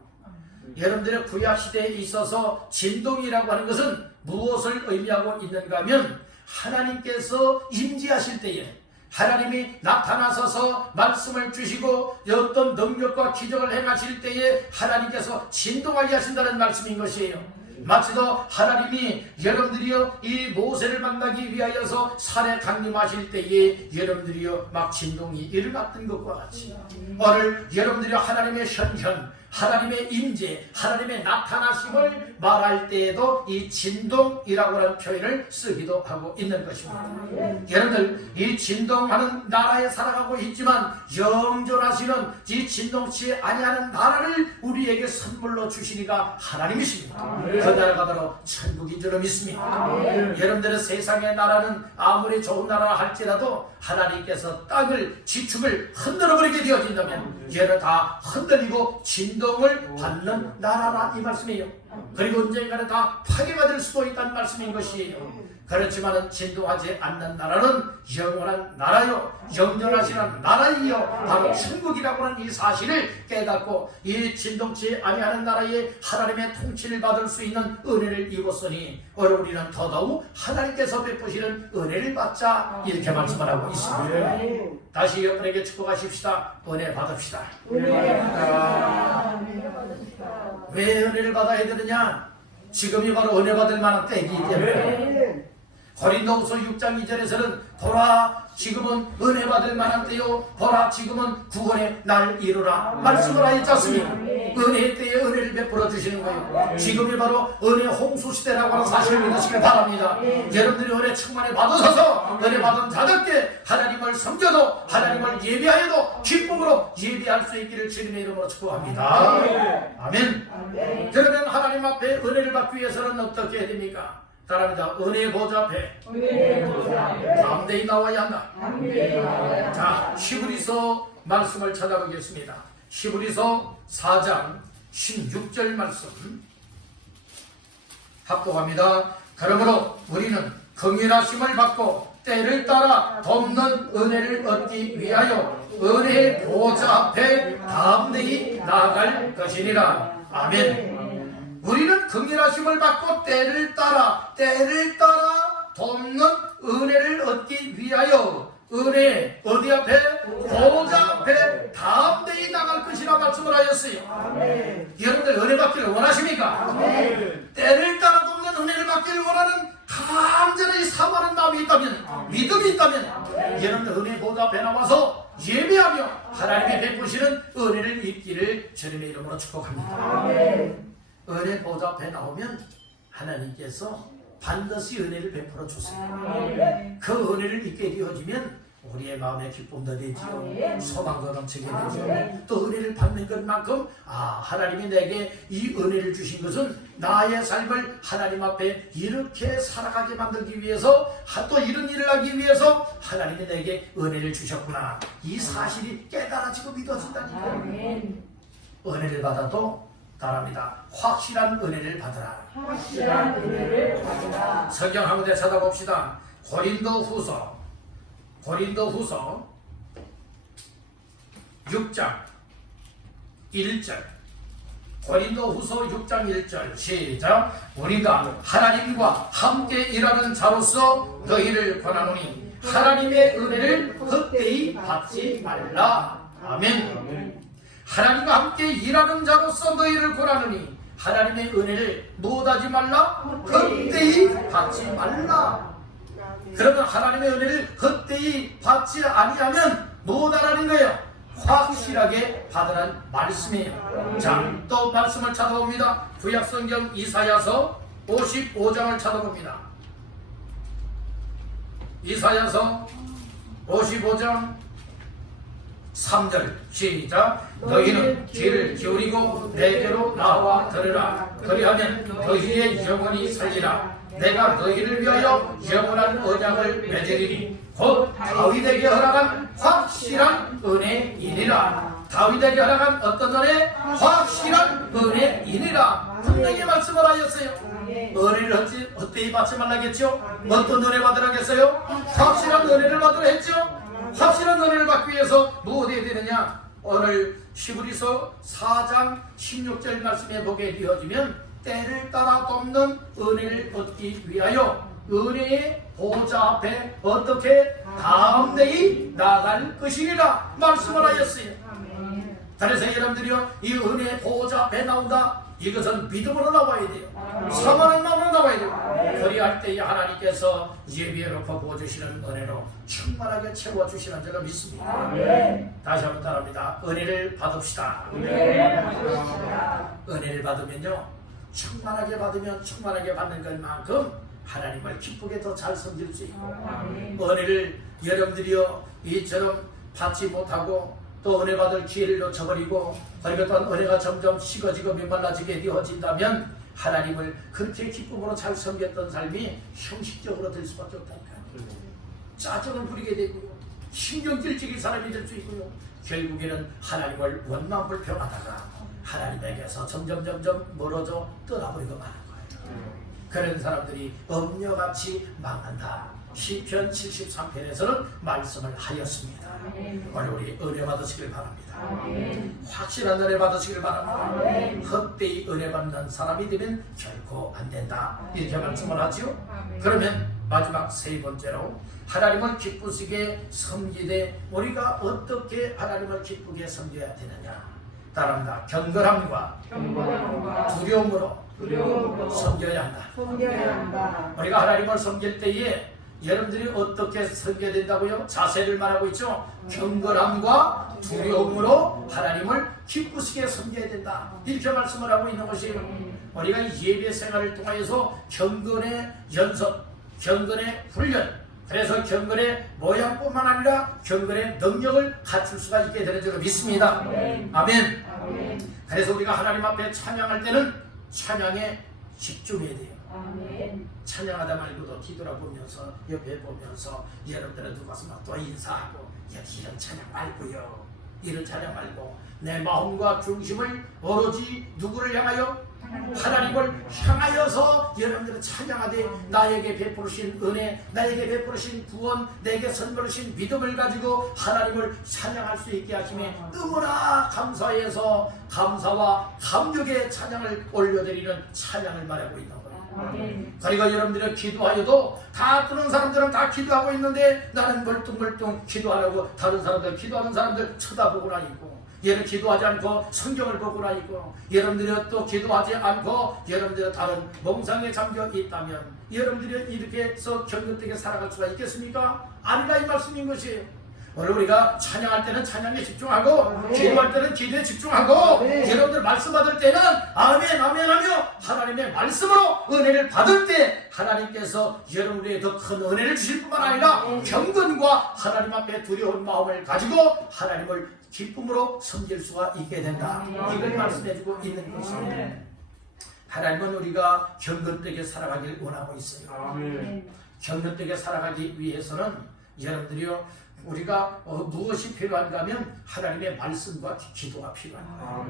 여러분들의 구약시대에 있어서 진동이라고 하는 것은 무엇을 의미하고 있는가 하면 하나님께서 임재하실 때에 하나님이 나타나셔서 말씀을 주시고 어떤 능력과 기적을 행하실 때에 하나님께서 진동하게 하신다는 말씀인 것이에요. 마치도 하나님이 여러분들이요 이 모세를 만나기 위하여서 산에 강림하실 때에 여러분들이요 막 진동이 일어났던 것과 같이 오늘 여러분들이 하나님의 현현, 하나님의 임재, 하나님의 나타나심을 말할 때에도 이 진동이라고 하는 표현을 쓰기도 하고 있는 것입니다. 여러분들 이 진동하는 나라에 살아가고 있지만 영존하시는 이 진동치 아니하는 나라를 우리에게 선물로 주시니까 하나님이십니다. 그 나라가 바로 천국인 줄로 믿습니다. 여러분들의 세상의 나라는 아무리 좋은 나라라 할지라도 하나님께서 땅을 지축을 흔들어버리게 되어진다면 얘는 다 흔들리고 진동을 받는 나라라 이 말씀이에요. 그리고 언젠가는 다 파괴가 될 수도 있다는 말씀인 것이에요. 그렇지만 진동하지 않는 나라는 영원한 나라요 영존하시는 나라이요 바로 천국이라고 하는 이 사실을 깨닫고 이 진동치 아니하는 나라에 하나님의 통치를 받을 수 있는 은혜를 입었으니 오늘 우리는 더더욱 하나님께서 베푸시는 은혜를 받자 이렇게 말씀을 하고 있습니다. 다시 여러분에게 축복하십시다. 은혜 받읍시다. 왜 은혜를 받아야 되느냐? 지금이 바로 은혜 받을 만한 때이기 때문에 고린도후서 6장 2절에서는 보라 지금은 은혜 받을 만한 때요 보라 지금은 구원의 날 이루라 말씀을 하였지 않습니까? 은혜의 때에 은혜를 베풀어 주시는 거예요. 지금이 바로 은혜 홍수 시대라고 하는 사실을 믿으시길 바랍니다. 여러분들이 은혜 충만히 받으셔서 은혜 받은 자들께 하나님을 섬겨도 하나님을 예배하여도 기쁨으로 예배할 수 있기를 주님의 이름으로 축복합니다. 아멘. 그러면 하나님 앞에 은혜를 받기 위해서는 어떻게 해야 됩니까? 따라합니다. 은혜 보좌 앞에 담대히 나와야 한다. 자, 히브리서 말씀을 찾아보겠습니다. 히브리서 4장 16절 말씀 합독합니다. 그러므로 우리는 긍휼하심을 받고 때를 따라 돕는 은혜를 얻기 위하여 은혜의 보좌 앞에 담대히 나아갈 것이니라. 아멘. 우리는 긍휼하심을 받고 때를 따라 돕는 은혜를 얻기 위하여 은혜 어디 앞에? 보좌 앞에 담대히 나갈 것이라 말씀을 하였어요. 여러분들 은혜 받기를 원하십니까? 때를 따라 돕는 은혜를 받기를 원하는 간절히 사모하는 마음이 있다면 믿음이 있다면 여러분들 은혜 보좌 앞에 나와서 예배하며 하나님이 베푸시는 은혜를 입기를 주님의 이름으로 축복합니다. 은혜 보좌 앞에 나오면 하나님께서 반드시 은혜를 베풀어 주세요. 그 은혜를 입게 되어지면 우리의 마음의 기쁨도 되지요. 소망도 넘치게 되죠. 또 은혜를 받는 것만큼 하나님이 내게 이 은혜를 주신 것은 나의 삶을 하나님 앞에 이렇게 살아가게 만들기 위해서 또 이런 일을 하기 위해서 하나님이 내게 은혜를 주셨구나. 이 사실이 깨달아지고 믿어진다니까. 은혜를 받아도 따라합니다. 확실한 은혜를 받으라. 확실한 은혜를 받으라. 성경 한 군데 찾아봅시다. 고린도후서 6장 1절. 고린도후서 6장 1절 시작. 우리가 하나님과 함께 일하는 자로서 너희를 권하노니 하나님의 은혜를 헛되이 받지 말라. 아멘. 하나님과 함께 일하는 자로서 너희를 권하느니 하나님의 은혜를 못하지 말라, 헛되이 받지 말라. 그러면 하나님의 은혜를 헛되이 받지 아니하면 못하라는 거예요. 확실하게 받으라는 말씀이에요. 자, 또 말씀을 찾아봅니다. 구약성경 이사야서 55장을 찾아봅니다. 이사야서 55장 3절 시작. 너희는 귀를 기울이고 내게로 나와 들으라. 그리하면 너희의 영혼이 살리라. 내가 너희를 위하여 영원한 언약을 맺으리니 곧 다윗에게 허락한 확실한 은혜이니라. 다윗에게 허락한 어떤 은혜? 확실한 은혜이니라. 분명히 말씀을 하였어요. 은혜를 헛되이 받지 말라겠죠? 어떤 은혜 받으라겠어요? 확실한 은혜를 받으라 했죠? 확실한 은혜를 받기 위해서 뭐 어디에 되느냐? 오늘 히브리서 4장 16절 말씀에 보게 되어지면 때를 따라 돕는 은혜를 얻기 위하여 은혜의 보좌 앞에 어떻게 담대히 나갈 것이니라 말씀을 하였어요. 그래서 여러분들이요, 이 은혜의 보좌 앞에 나온다. 이것은 믿음으로 나와야 돼요. 사모하는 마음으로 나와야 돼요. 그리할 때에 하나님께서 예비해놓고 부어주시는 은혜로 충만하게 채워주시는 줄로 믿습니다. 다시 한번 따라합니다. 은혜를 받읍시다. 은혜를 받으면요, 충만하게 받으면 충만하게 받는 것만큼 하나님을 기쁘게 더 잘 섬길 수 있고, 은혜를 여러분들이요 이처럼 받지 못하고 또 은혜 받을 기회를 놓쳐버리고, 그리고 또 은혜가 점점 식어지고 메말라지게 되어진다면 하나님을 그렇게 기쁨으로 잘 섬겼던 삶이 형식적으로 될 수밖에 없다니까요. 짜증을 부리게 되고요, 신경질적인 사람이 될 수 있고요, 결국에는 하나님을 원망불평하다가 하나님에게서 점점 멀어져 떠나버리고 마는 거예요. 그런 사람들이 엄녀같이 망한다. 시편 73편에서는 말씀을 하였습니다. 오늘 우리 은혜 받으시길 바랍니다. 확실한 은혜 받으시길 바랍니다. 헛되이 은혜 받는 사람이 되면 결코 안 된다. 이렇게 말씀을 하죠. 그러면 마지막 세 번째로 하나님을 기쁘시게 섬기되 우리가 어떻게 하나님을 기쁘게 섬겨야 되느냐? 따라합니다. 경건함과 두려움으로 섬겨야 한다. 우리가 하나님을 섬길 때에 여러분들이 어떻게 섬겨야 된다고요? 자세를 말하고 있죠. 경건함과 두려움으로 하나님을 기쁘시게 섬겨야 된다. 이렇게 말씀을 하고 있는 것이, 우리가 예배 생활을 통해서 경건의 연습, 경건의 훈련, 그래서 경건의 모양뿐만 아니라 경건의 능력을 갖출 수가 있게 되는 줄로 믿습니다. 아멘. 그래서 우리가 하나님 앞에 찬양할 때는 찬양에 집중해야 돼요. 찬양하다 말고도 뒤돌아보면서 옆에 보면서 여러분들은 누가서 막 또 인사하고 이런 찬양 말고요, 이런 찬양 말고 내 마음과 중심을 오로지 누구를 향하여? 하나님을 향하여서 여러분들은 찬양하되 나에게 베푸신 은혜, 나에게 베푸신 구원, 내게 선물하신 믿음을 가지고 하나님을 찬양할 수 있게 하심에 너무나 감사해서 감사와 감격의 찬양을 올려드리는 찬양을 말하고 있는 거예요. 그리고 여러분들은 기도하여도 다 뜨는 사람들은 다 기도하고 있는데 나는 멀뚱멀뚱 기도하려고 다른 사람들, 기도하는 사람들 쳐다보고나 있고, 얘는 기도하지 않고 성경을 보고나 있고, 여러분들이 또 기도하지 않고 여러분들이 다른 몽상에 잠겨 있다면 여러분들이 이렇게 해서 경건되게 살아갈 수가 있겠습니까? 아니라 이 말씀인 것이에요. 오늘 우리가 찬양할 때는 찬양에 집중하고, 기도할 때는 기도에 집중하고, 여러분들 말씀 받을 때는 아멘 아멘 하며 하나님의 말씀으로 은혜를 받을 때 하나님께서 여러분에게 더 큰 은혜를 주실 뿐만 아니라 경건과 하나님 앞에 두려운 마음을 가지고 하나님을 기쁨으로 섬길 수가 있게 된다. 이걸 말씀해주고 있는 것입니다. 하나님은 우리가 경건되게 살아가길 원하고 있어요. 경건되게 살아가기 위해서는 여러분들이요, 우리가 무엇이 필요한가 하면 하나님의 말씀과 기도가 필요합니다.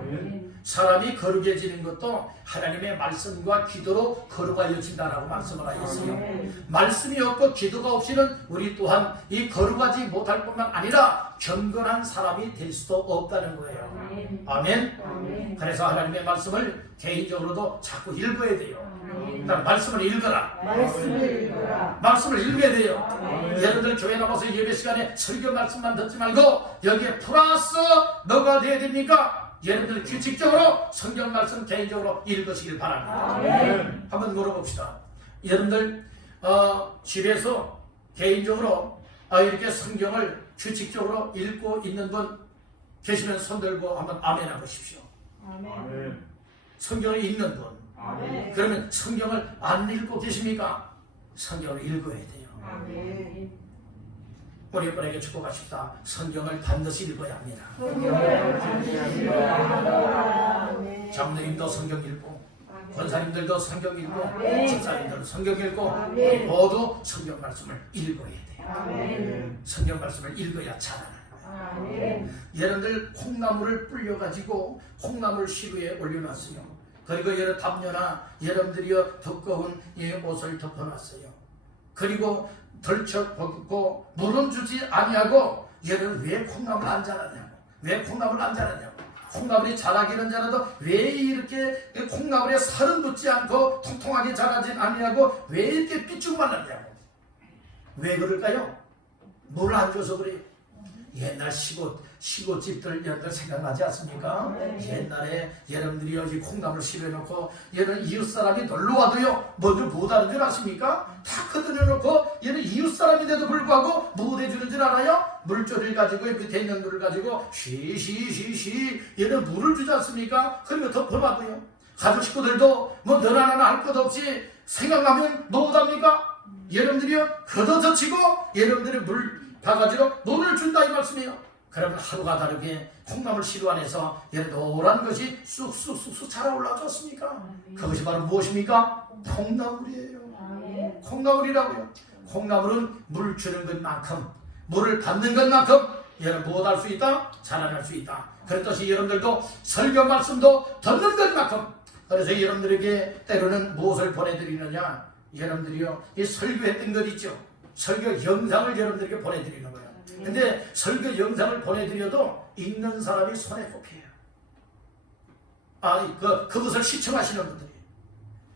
사람이 거룩해지는 것도 하나님의 말씀과 기도로 거룩하여진다라고 말씀을 하였어요. 말씀이 없고 기도가 없이는 우리 또한 이 거룩하지 못할 뿐만 아니라 경건한 사람이 될 수도 없다는 거예요. 아멘. 그래서 하나님의 말씀을 개인적으로도 자꾸 읽어야 돼요. 말씀을 읽어라. 말씀을 읽어야 돼요. 여러분들 교회 나가서 예배 시간에 설교 말씀만 듣지 말고 여기에 플러스 뭐가 돼야 됩니까? 여러분들 규칙적으로 성경 말씀 개인적으로 읽으시길 바랍니다. 한번 물어봅시다. 여러분들 집에서 개인적으로 이렇게 성경을 규칙적으로 읽고 있는 분 계시면 손 들고 한번 아멘 하십시오. 성경을 읽는 분. 그러면 성경을 안 읽고 계십니까? 성경을 읽어야 돼요. 우리 분에게 축복하십시다. 성경을 반드시 읽어야 합니다. 장로님도 성경 읽고, 권사님들도 성경 읽고, 집사님들도 성경 읽고, 우리 모두 성경 말씀을 읽어야 돼요. 성경 말씀을 읽어야 자라나요. 여러분들 콩나물을 불려가지고 콩나물 시루에 올려놨어요. 그리고 여러 담요나 여러분들이요 두꺼운 이 옷을 덮어놨어요. 그리고 덜쳐 벗고 물은 주지 아니하고 얘는 왜 콩나물 안 자라냐고, 왜 콩나물 안 자라냐고, 콩나물이 자라기는 자라도 왜 이렇게 콩나물에 살은 붙지 않고 통통하게 자라진 아니냐고, 왜 이렇게 삐쭉 말랐냐고. 왜 그럴까요? 물을 안 줘서 그래요. 옛날 시골집들 여러분들 생각나지 않습니까? 옛날에 여러분들이 여기 콩나물 실어놓고 얘는 이웃사람이 놀러와도요 먼저 못 하는 줄 아십니까? 다 거들여놓고 얘는 이웃사람인데도 불구하고 못 해주는 줄 알아요? 물조리를 가지고 밑에 있는 물을 가지고 쉬쉬쉬쉬 얘는 물을 주지 않습니까? 그러면 덮어놔도요 가족 식구들도 뭐 너 하나 할 것 없이 생각나면 못 합니까? 여러분들이요 걷어젖히고 여러분들이 물 바가지로 물을 준다 이 말씀이에요. 그러면 하루가 다르게 콩나물 시루 안에서 노란 것이 쑥쑥쑥쑥 자라올라졌습니까? 그것이 바로 무엇입니까? 콩나물이에요. 콩나물이라고요. 콩나물은 물 주는 것만큼, 물을 받는 것만큼 여러분 무엇할 수 있다? 자라날 수 있다. 그렇듯이 여러분들도 설교 말씀도 듣는 것만큼, 그래서 여러분들에게 때로는 무엇을 보내드리느냐, 여러분들이요 이 설교했던 것 있죠. 설교 영상을 여러분들에게 보내드리는 거예요. 근데 설교 영상을 보내드려도 읽는 사람이 손에 꼽혀요. 그것을 시청하시는 분들이,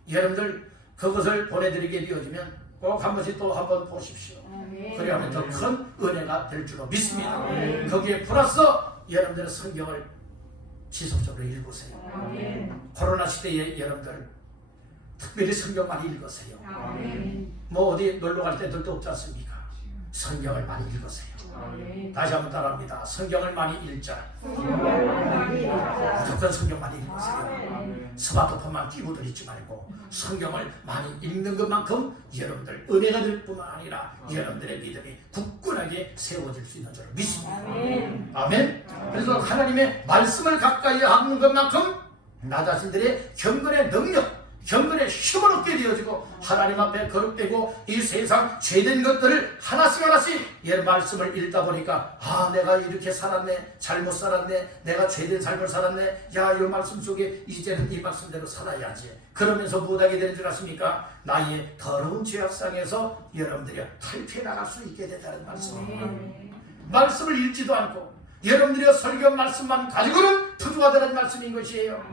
여러분들 그것을 보내드리게 되어지면 꼭 한 번씩 또 한번 보십시오. 그래야만 더 큰 은혜가 될 줄로 믿습니다. 거기에 플러스 여러분들의 성경을 지속적으로 읽으세요. 코로나 시대에 여러분들 특별히 성경 많이 읽으세요. 뭐 어디 놀러 갈 때들도 없지 않습니까? 성경을 많이 읽으세요. 다시 한번 따라합니다. 성경을 많이 읽자. 무조건 성경 많이 읽으세요. 스마트폰만 끼고들 있지 말고 성경을 많이 읽는 것만큼 여러분들 은혜가 될 뿐만 아니라 여러분들의 믿음이 굳건하게 세워질 수 있는 줄 믿습니다. 아멘. 그래서 하나님의 말씀을 가까이 하는 것만큼 나 자신들의 경건의 능력, 경건의 힘을 얻게 되어지고 하나님 앞에 거룩되고 이 세상 죄된 것들을 하나씩 얘 말씀을 읽다 보니까 내가 이렇게 살았네, 잘못 살았네, 내가 죄된 삶을 살았네, 이 말씀 속에 이제는 이 말씀대로 살아야지. 그러면서 못하게 되는 줄 아십니까? 나의 더러운 죄악상에서 여러분들이 탈피해 나갈 수 있게 된다는 말씀입니다. 말씀을 읽지도 않고 여러분들이 설교 말씀만 가지고는 부족하다는 말씀인 것이에요.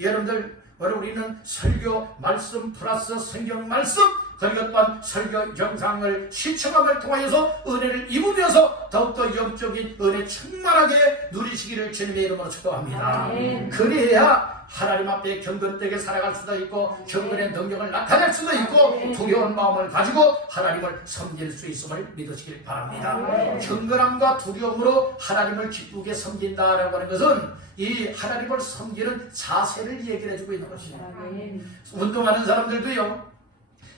여러분들 우리는 설교 말씀 플러스 성경 말씀, 그리고 또한 설교 영상을 시청함을 통하여서 은혜를 입으면서 더욱더 영적인 은혜 충만하게 누리시기를 주님의 이름으로 축복합니다. 그래야 하나님 앞에 경건되게 살아갈 수도 있고 경건의 능력을 나타낼 수도 있고 두려운 마음을 가지고 하나님을 섬길 수 있음을 믿으시길 바랍니다. 경건함과 두려움으로 하나님을 기쁘게 섬긴다라고 하는 것은 이 하나님을 섬기는 자세를 얘기를 해주고 있는 것이에요. 운동하는 사람들도요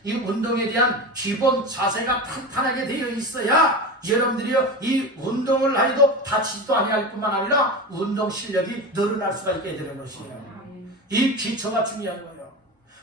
이 운동에 대한 기본 자세가 탄탄하게 되어 있어야 여러분들이요 이 운동을 하여도 다치지도 아니할 뿐만 아니라 운동 실력이 늘어날 수가 있게 되는 것이에요. 이 기초가 중요한 거예요.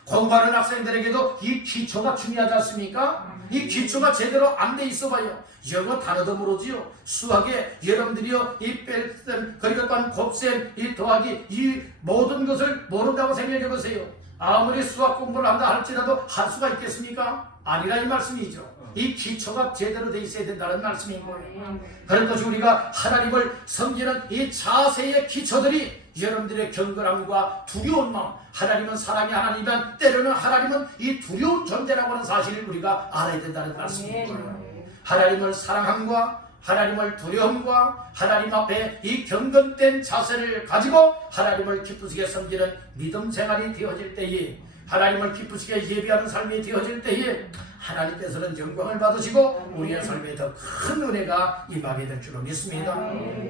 공부하는 학생들에게도 이 기초가 중요하지 않습니까? 이 기초가 제대로 안 돼 있어 봐요. 영어 단어도 모르지요. 수학에 여러분들이요 이 뺄셈 그리고 또한 곱셈 이 더하기 이 모든 것을 모른다고 생각해 보세요. 아무리 수학 공부를 한다 할지라도 할 수가 있겠습니까? 아니라 이 말씀이죠. 이 기초가 제대로 돼 있어야 된다는 말씀인 거예요. 그런 것이 우리가 하나님을 섬기는 이 자세의 기초들이 여러분들의 경건함과 두려운 마음, 하나님은 사랑의 하나님이면 때로는 하나님은 이 두려운 존재라고 하는 사실을 우리가 알아야 된다는 말씀인 거예요. 하나님을 사랑함과 하나님을 두려움과 하나님 앞에 이 경건된 자세를 가지고 하나님을 기쁘시게 섬기는 믿음 생활이 되어질 때에, 하나님을 기쁘시게 예배하는 삶이 되어질 때에 하나님께서는 영광을 받으시고 우리의 삶에 더 큰 은혜가 임하게 될 줄로 믿습니다.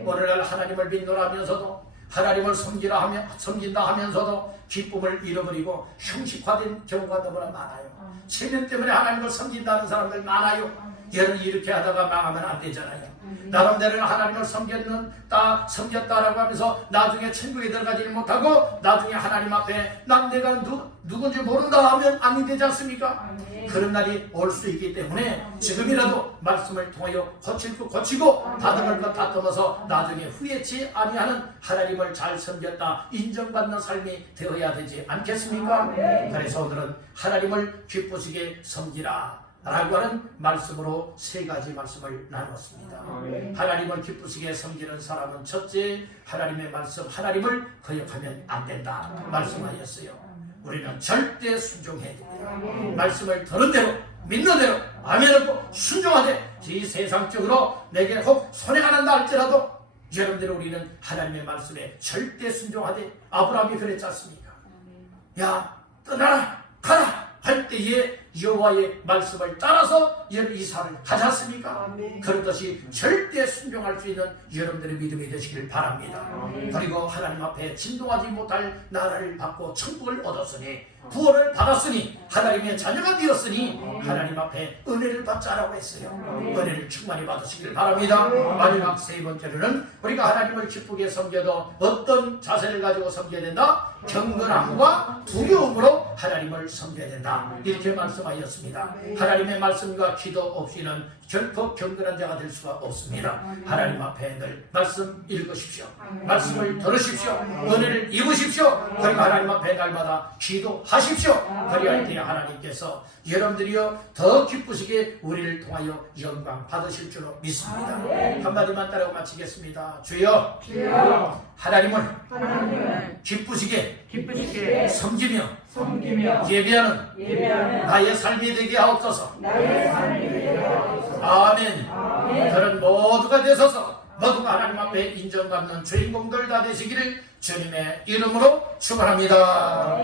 오늘날 하나님을 믿노라 하면서도, 하나님을 섬긴다 하면서도 기쁨을 잃어버리고 형식화된 경우가 너무나 많아요. 체면 때문에 하나님을 섬긴다는 사람들 많아요. 여러분, 이렇게 하다가 망하면 안 되잖아요. 나름대로 하나님을 섬겼다라고 하면서 나중에 천국에 들어가지를 못하고 나중에 하나님 앞에 난 내가 누군지 모른다 하면 아니 되지 않습니까? 그런 날이 올 수 있기 때문에 지금이라도 말씀을 통하여 고칠 것 고치고 다듬을 것 다듬어서 나중에 후회치 아니하는 하나님을 잘 섬겼다 인정받는 삶이 되어야 되지 않겠습니까? 그래서 오늘은 하나님을 기쁘시게 섬기라 라고 하는 말씀으로 세 가지 말씀을 나누었습니다. 하나님을 기쁘시게 섬기는 사람은 첫째, 하나님의 말씀, 하나님을 거역하면 안 된다 말씀하셨어요. 우리는 절대 순종해야 됩니다. 말씀을 들은 대로, 믿는 대로 아멘하고 순종하되 이 세상적으로 내게 혹 손해가 난다 할지라도 여러분들 우리는 하나님의 말씀에 절대 순종하되, 아브라함이 그랬지 않습니까? 야, 떠나라, 가라 할 때에 여호와의 말씀을 따라서 이사를 하지 않습니까? 그렇듯이 절대 순종할 수 있는 여러분들의 믿음이 되시길 바랍니다. 그리고 하나님 앞에 진동하지 못할 나라를 받고 천국을 얻었으니, 구원을 받았으니, 하나님의 자녀가 되었으니 하나님 앞에 은혜를 받자라고 했어요. 은혜를 충만히 받으시길 바랍니다. 마지막 세 번째로는 우리가 하나님을 기쁘게 섬겨도 어떤 자세를 가지고 섬겨야 된다? 경건함과 두려움으로 하나님을 섬겨야 된다, 이렇게 말씀하셨습니다. 하나님의 말씀과 기도 없이는 결코 경건한 자가 될 수가 없습니다. 하나님 앞에 늘 말씀 읽으십시오. 말씀을 들으십시오. 은혜를 입으십시오. 그리고 하나님 앞에 날마다 기도하십시오. 그리할 때 하나님께서 여러분들이요 더 기쁘시게 우리를 통하여 영광 받으실 줄로 믿습니다. 한마디만 따라고 마치겠습니다. 주여, 하나님을 기쁘시게 섬기며 예배하는 나의 삶이 되게 하옵소서. 아멘. 그런 모두가 되소서. 모두가 하나님 앞에 인정받는 주인공들 다 되시기를 주님의 이름으로 축원합니다.